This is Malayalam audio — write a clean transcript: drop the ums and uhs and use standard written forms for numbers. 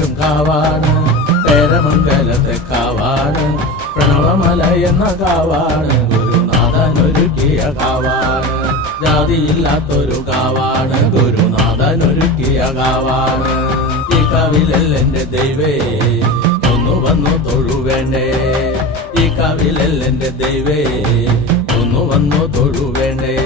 വാഴും കാവാണ്, പേരമംഗലത്തെ കാവാണ്, പ്രണവമല എന്ന കാവാണ്, ഗുരുനാഥനൊരുക്കിയ കാവാണ്. ജാതിയില്ലാത്തൊരു കാവാണ്, ഗുരുനാഥനൊരുക്കിയ കാവാണ്. ഈ കാവിലെന്റെ ദൈവേ ഒന്ന് വന്നു തൊഴുവേണ്ടേ, ഈ കാവിലെന്റെ ദൈവേ ഒന്ന് വന്നു തൊഴുവേണ്ടേ.